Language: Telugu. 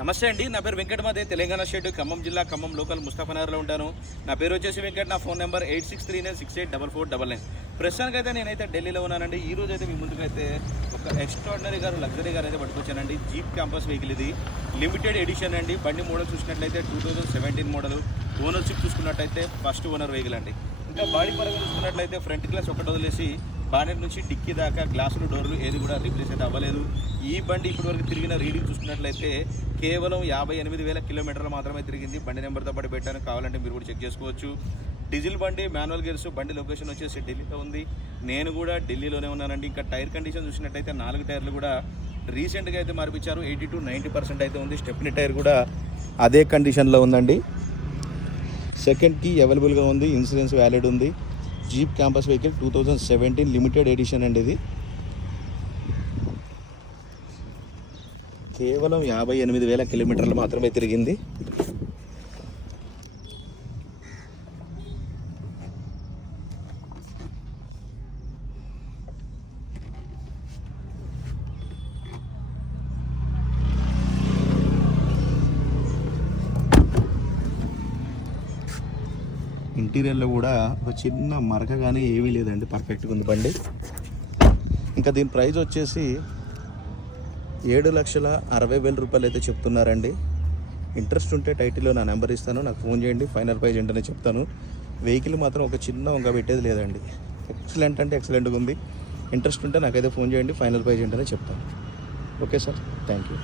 నమస్తే అండి. నా పేరు వెంకటమాదే తెలంగాణ స్టేట్ ఖమ్మం జిల్లా ఖమ్మం లోకల్ ముస్తాఫనగర్లో ఉంటాను. నా పేరు వచ్చేసి వెంకట్. నా phone number eight six three nine six eight double four double nine. ప్రస్తుతానికి అయితే నేనైతే ఢిల్లీలో ఉన్నానండి. ఈ రోజు అయితే మీ ముందుకైతే ఒక ఎక్స్ట్రాడినరీ గారు లగ్జరీ గారు అయితే పట్టుకొచ్చానండి జీప్ క్యాంపస్ వెహికల్ ఇది. లిమిటెడ్ ఎడిషన్ అండి. బండి మోడల్ చూసినట్లయితే two thousand seventeen model ownership చూసుకున్నట్టయితే ఫస్ట్ ఓనర్ వెహికల్ అండి. ఇంకా బాడీ పరంగా చూసుకున్నట్లయితే ఫ్రంట్ గ్లాస్ ఒకటి వదిలేసి బానెట్ నుంచి డిక్కీ దాకా గ్లాసులు డోర్లు ఏది కూడా రీప్లేస్ అయితే అవ్వలేదు. ఈ బండి ఇప్పటివరకు తిరిగిన రీడింగ్ చూసుకున్నట్లయితే కేవలం యాభై ఎనిమిది వేల కిలోమీటర్లు మాత్రమే తిరిగింది. బండి నెంబర్తో పాటు పెట్టాను. కావాలంటే మీరు కూడా చెక్ చేసుకోవచ్చు. డీజిల్ బండి మాన్యువల్ గేర్స్ బండి లొకేషన్ వచ్చేసి ఢిల్లీలో ఉంది. నేను కూడా ఢిల్లీలోనే ఉన్నానండి. ఇంకా టైర్ కండిషన్ చూసినట్టయితే నాలుగు టైర్లు కూడా రీసెంట్గా అయితే మార్పించారు ఎయిటీ టు నైంటీ పర్సెంట్ అయితే ఉంది. స్టెప్నీ టైర్ కూడా అదే కండిషన్లో ఉందండి. సెకండ్కి అవైలబుల్గా ఉంది. ఇన్సూరెన్స్ వ్యాలిడ్ ఉంది. Jeep Compass vehicle two thousand seventeen limited edition అండి ఇది. కేవలం యాభై ఎనిమిది వేల కిలోమీటర్లు మాత్రమే తిరిగింది. ఇంటీరియర్లో కూడా ఒక చిన్న మరక కానీ ఏమీ లేదండి. పర్ఫెక్ట్గా ఉంది బండి. ఇంకా దీని ప్రైస్ వచ్చేసి ఏడు లక్షల అరవై వేల రూపాయలు అయితే చెప్తున్నారండి. ఇంట్రెస్ట్ ఉంటే టైటిల్లో నా నెంబర్ ఇస్తాను. నాకు ఫోన్ చేయండి. ఫైనల్ ప్రైజ్ ఏంటనే చెప్తాను. వెహికల్ మాత్రం ఒక చిన్న వంక పెట్టేది లేదండి. ఎక్సలెంట్ అంటే ఎక్సలెంట్గా ఉంది. ఇంట్రెస్ట్ ఉంటే నాకైతే ఫోన్ చేయండి. ఫైనల్ ప్రైజ్ ఏంటనే చెప్తాను. Okay sir thank you